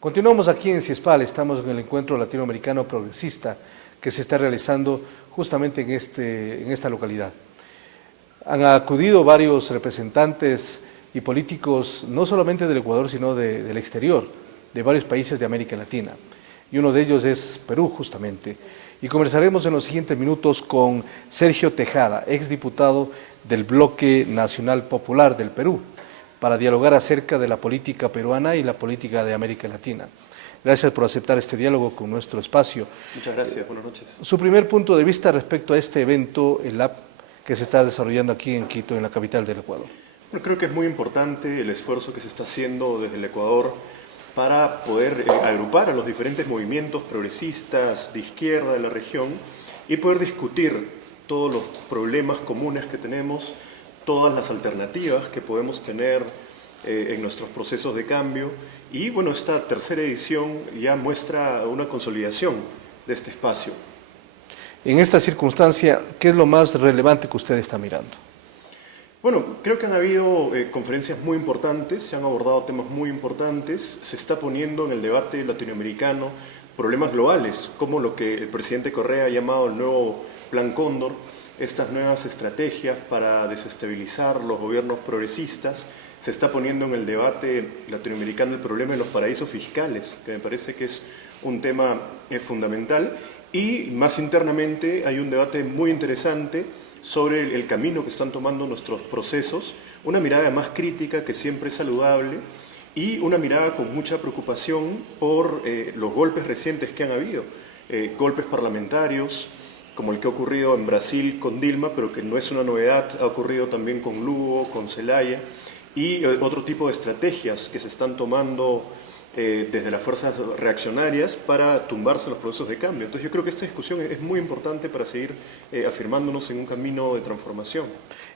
Continuamos aquí en CIESPAL, estamos en el encuentro latinoamericano progresista que se está realizando justamente en esta localidad. Han acudido varios representantes y políticos, no solamente del Ecuador, sino del exterior, de varios países de América Latina. Y uno de ellos es Perú, justamente. Y conversaremos en los siguientes minutos con Sergio Tejada, exdiputado del Bloque Nacional Popular del Perú, para dialogar acerca de la política peruana y la política de América Latina. Gracias por aceptar este diálogo con nuestro espacio. Muchas gracias, buenas noches. Su primer punto de vista respecto a este evento, el AP, que se está desarrollando aquí en Quito, en la capital del Ecuador. Bueno, creo que es muy importante el esfuerzo que se está haciendo desde el Ecuador para poder agrupar a los diferentes movimientos progresistas de izquierda de la región y poder discutir todos los problemas comunes que tenemos, todas las alternativas que podemos tener en nuestros procesos de cambio. Y bueno, esta tercera edición ya muestra una consolidación de este espacio. En esta circunstancia, ¿qué es lo más relevante que usted está mirando? Bueno, creo que han habido conferencias muy importantes, se han abordado temas muy importantes, se está poniendo en el debate latinoamericano problemas globales, como lo que el presidente Correa ha llamado el nuevo Plan Cóndor, estas nuevas estrategias para desestabilizar los gobiernos progresistas. Se está poniendo en el debate latinoamericano el problema de los paraísos fiscales, que me parece que es un tema fundamental. Y más internamente hay un debate muy interesante sobre el camino que están tomando nuestros procesos, una mirada más crítica que siempre es saludable y una mirada con mucha preocupación por los golpes recientes que han habido, golpes parlamentarios, como el que ha ocurrido en Brasil con Dilma, pero que no es una novedad, ha ocurrido también con Lugo, con Zelaya, y otro tipo de estrategias que se están tomando desde las fuerzas reaccionarias para tumbarse los procesos de cambio. Entonces yo creo que esta discusión es muy importante para seguir afirmándonos en un camino de transformación.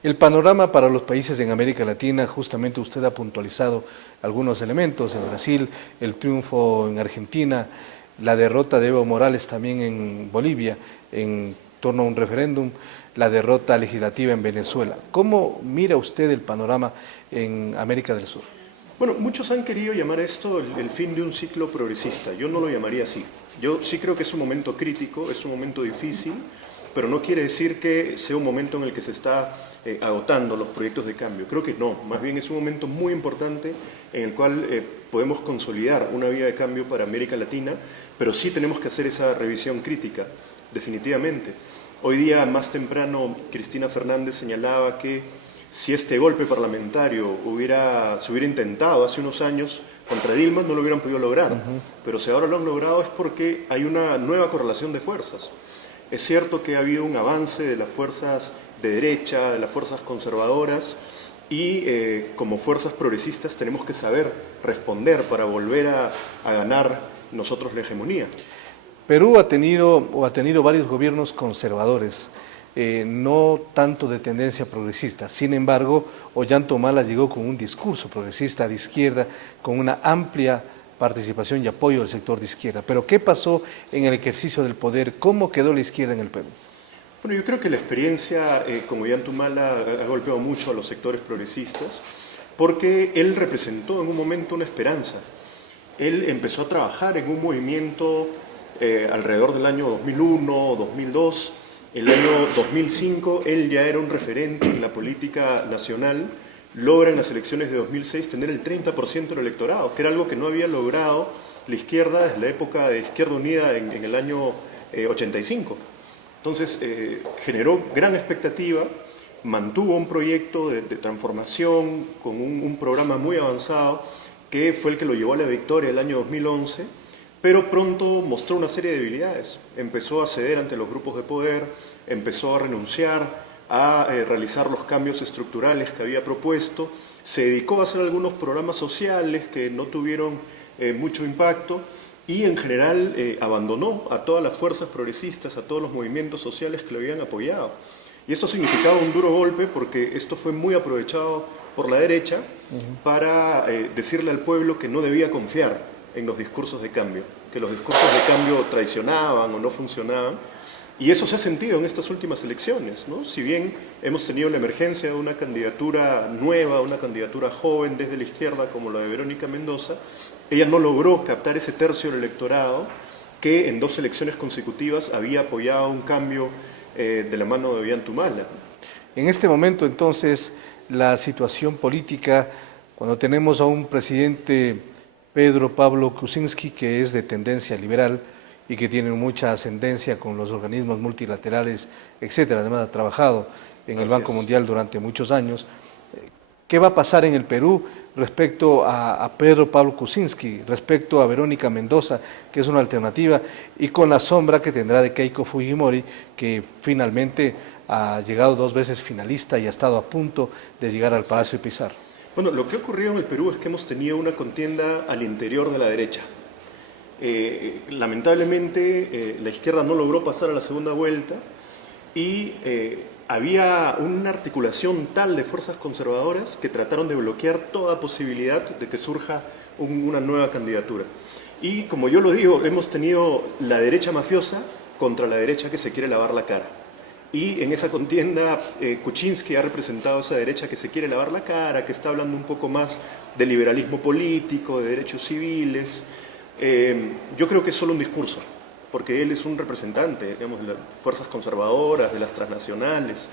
El panorama para los países en América Latina, justamente usted ha puntualizado algunos elementos, en Brasil, el triunfo en Argentina, la derrota de Evo Morales también en Bolivia, en torno a un referéndum, la derrota legislativa en Venezuela. ¿Cómo mira usted el panorama en América del Sur? Bueno, muchos han querido llamar esto el fin de un ciclo progresista. Yo no lo llamaría así. Yo sí creo que es un momento crítico, es un momento difícil, pero no quiere decir que sea un momento en el que se está agotando los proyectos de cambio. Creo que no, más bien es un momento muy importante en el cual podemos consolidar una vía de cambio para América Latina, pero sí tenemos que hacer esa revisión crítica, definitivamente. Hoy día, más temprano, Cristina Fernández señalaba que si este golpe parlamentario se hubiera intentado hace unos años contra Dilma, no lo hubieran podido lograr. Pero si ahora lo han logrado es porque hay una nueva correlación de fuerzas. Es cierto que ha habido un avance de las fuerzas de derecha, de las fuerzas conservadoras, y como fuerzas progresistas tenemos que saber responder para volver a ganar nosotros la hegemonía. Perú ha tenido varios gobiernos conservadores, no tanto de tendencia progresista. Sin embargo, Ollanta Humala llegó con un discurso progresista de izquierda, con una amplia participación y apoyo del sector de izquierda. Pero ¿qué pasó en el ejercicio del poder? ¿Cómo quedó la izquierda en el Perú? Bueno, yo creo que la experiencia con Ollanta Humala ha golpeado mucho a los sectores progresistas, porque él representó en un momento una esperanza. Él empezó a trabajar en un movimiento alrededor del año 2001, 2002, el año 2005 él ya era un referente en la política nacional, logra en las elecciones de 2006 tener el 30% del electorado, que era algo que no había logrado la izquierda desde la época de Izquierda Unida en el año 85. Entonces generó gran expectativa, mantuvo un proyecto de transformación con un programa muy avanzado que fue el que lo llevó a la victoria el año 2011, pero pronto mostró una serie de debilidades. Empezó a ceder ante los grupos de poder, empezó a renunciar a realizar los cambios estructurales que había propuesto, se dedicó a hacer algunos programas sociales que no tuvieron mucho impacto y en general abandonó a todas las fuerzas progresistas, a todos los movimientos sociales que lo habían apoyado. Y esto significaba un duro golpe porque esto fue muy aprovechado por la derecha para decirle al pueblo que no debía confiar en los discursos de cambio, que los discursos de cambio traicionaban o no funcionaban, Y eso se ha sentido en estas últimas elecciones, ¿no? Si bien hemos tenido la emergencia de una candidatura nueva, una candidatura joven desde la izquierda como la de Verónica Mendoza, ella no logró captar ese tercio del electorado que en 2 elecciones consecutivas había apoyado un cambio de la mano de Ollanta. En este momento, entonces, la situación política, cuando tenemos a un presidente, Pedro Pablo Kuczynski, que es de tendencia liberal y que tiene mucha ascendencia con los organismos multilaterales, etcétera, además ha trabajado en el Banco Mundial durante muchos años. ¿Qué va a pasar en el Perú respecto a Pedro Pablo Kuczynski, respecto a Verónica Mendoza, que es una alternativa, y con la sombra que tendrá de Keiko Fujimori, que finalmente ha llegado 2 veces finalista y ha estado a punto de llegar al Palacio de Pizarro? Bueno, lo que ha ocurrido en el Perú es que hemos tenido una contienda al interior de la derecha. Lamentablemente, la izquierda no logró pasar a la segunda vuelta y había una articulación tal de fuerzas conservadoras que trataron de bloquear toda posibilidad de que surja una nueva candidatura. Y como yo lo digo, hemos tenido la derecha mafiosa contra la derecha que se quiere lavar la cara. Y en esa contienda, Kuczynski ha representado a esa derecha que se quiere lavar la cara, que está hablando un poco más de liberalismo político, de derechos civiles. Yo creo que es solo un discurso, porque él es un representante, digamos, de las fuerzas conservadoras, de las transnacionales.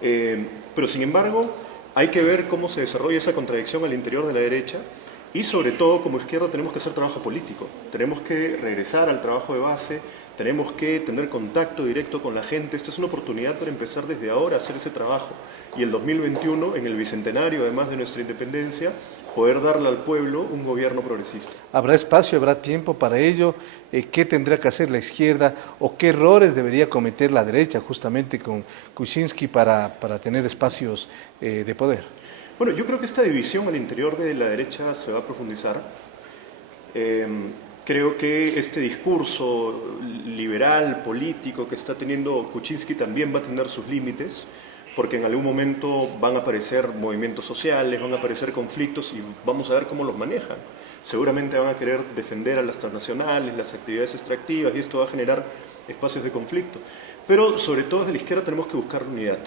Pero sin embargo, hay que ver cómo se desarrolla esa contradicción al interior de la derecha y sobre todo como izquierda tenemos que hacer trabajo político, tenemos que regresar al trabajo de base, tenemos que tener contacto directo con la gente. Esta es una oportunidad para empezar desde ahora a hacer ese trabajo. Y el 2021, en el bicentenario, además de nuestra independencia, poder darle al pueblo un gobierno progresista. ¿Habrá espacio, habrá tiempo para ello? ¿Qué tendrá que hacer la izquierda o qué errores debería cometer la derecha justamente con Kuczynski para tener espacios de poder? Bueno, yo creo que esta división al interior de la derecha se va a profundizar. Creo que este discurso liberal, político que está teniendo Kuczynski también va a tener sus límites, porque en algún momento van a aparecer movimientos sociales, van a aparecer conflictos y vamos a ver cómo los manejan. Seguramente van a querer defender a las transnacionales, las actividades extractivas, y esto va a generar espacios de conflicto. Pero sobre todo desde la izquierda tenemos que buscar unidad.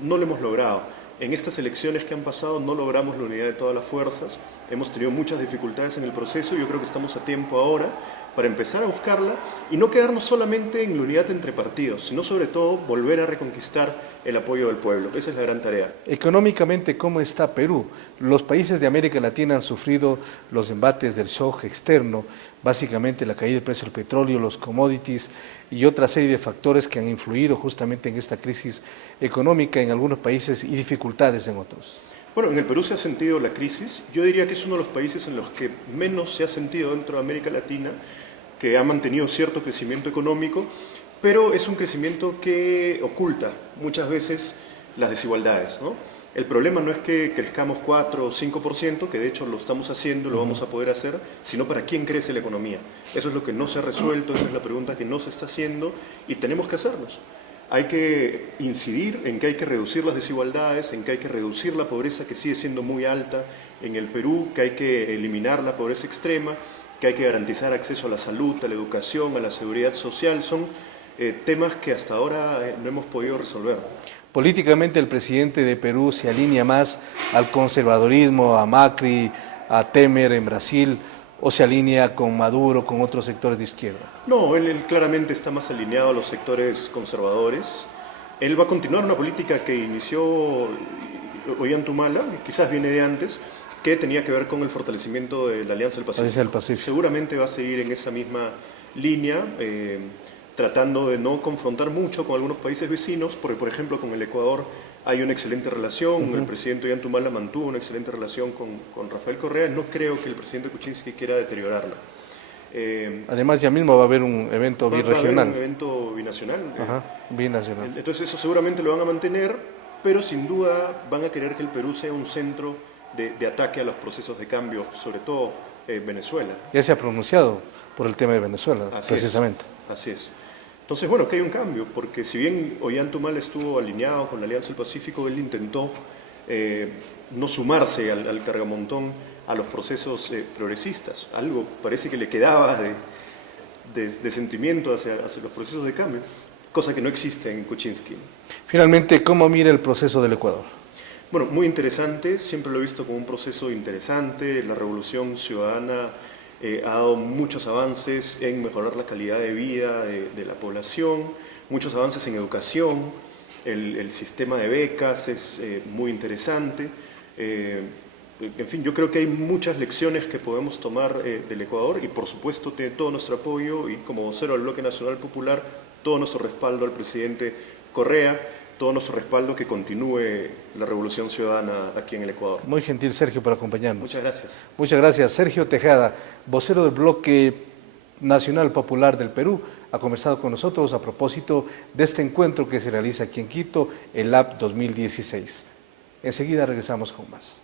No lo hemos logrado. En estas elecciones que han pasado no logramos la unidad de todas las fuerzas, hemos tenido muchas dificultades en el proceso y yo creo que estamos a tiempo ahora para empezar a buscarla y no quedarnos solamente en la unidad entre partidos, sino sobre todo volver a reconquistar el apoyo del pueblo. Esa es la gran tarea. Económicamente, ¿cómo está Perú? Los países de América Latina han sufrido los embates del shock externo, básicamente la caída del precio del petróleo, los commodities y otra serie de factores que han influido justamente en esta crisis económica en algunos países y dificultades en otros. Bueno, en el Perú se ha sentido la crisis. Yo diría que es uno de los países en los que menos se ha sentido dentro de América Latina, que ha mantenido cierto crecimiento económico, pero es un crecimiento que oculta muchas veces las desigualdades, ¿no? El problema no es que crezcamos 4 o 5%, que de hecho lo estamos haciendo, lo vamos a poder hacer, sino para quién crece la economía. Eso es lo que no se ha resuelto, esa es la pregunta que no se está haciendo y tenemos que hacernos. Hay que incidir en que hay que reducir las desigualdades, en que hay que reducir la pobreza que sigue siendo muy alta en el Perú, que hay que eliminar la pobreza extrema, que hay que garantizar acceso a la salud, a la educación, a la seguridad social. Son temas que hasta ahora no hemos podido resolver. Políticamente el presidente de Perú se alinea más al conservadorismo, a Macri, a Temer en Brasil, o se alinea con Maduro, con otros sectores de izquierda? No, él claramente está más alineado a los sectores conservadores. Él va a continuar una política que inició Ollanta, quizás viene de antes, que tenía que ver con el fortalecimiento de la Alianza del Pacífico. Seguramente va a seguir en esa misma línea, tratando de no confrontar mucho con algunos países vecinos, porque por ejemplo con el Ecuador hay una excelente relación, el presidente Ollanta mantuvo una excelente relación con Rafael Correa, no creo que el presidente Kuczynski quiera deteriorarla. Además ya mismo va a haber un evento birregional. Va a haber un evento binacional. Binacional. Entonces eso seguramente lo van a mantener, pero sin duda van a querer que el Perú sea un centro de ataque a los procesos de cambio, sobre todo Venezuela. Ya se ha pronunciado por el tema de Venezuela, precisamente. Así es. Entonces, bueno, que hay un cambio, porque si bien Ollanta estuvo alineado con la Alianza del Pacífico, él intentó no sumarse al cargamontón a los procesos progresistas. Algo parece que le quedaba de sentimiento hacia los procesos de cambio. cosa que no existe en Kuczynski. Finalmente, ¿cómo mira el proceso del Ecuador? Bueno, muy interesante, siempre lo he visto como un proceso interesante. La Revolución Ciudadana ha dado muchos avances en mejorar la calidad de vida de la población, muchos avances en educación, el sistema de becas es muy interesante. En fin, yo creo que hay muchas lecciones que podemos tomar del Ecuador y por supuesto tiene todo nuestro apoyo y como vocero del Bloque Nacional Popular, todo nuestro respaldo al presidente Correa, todo nuestro respaldo que continúe la revolución ciudadana aquí en el Ecuador. Muy gentil, Sergio, por acompañarnos. Muchas gracias. Muchas gracias. Sergio Tejada, vocero del Bloque Nacional Popular del Perú, ha conversado con nosotros a propósito de este encuentro que se realiza aquí en Quito, el LAP 2016. Enseguida regresamos con más.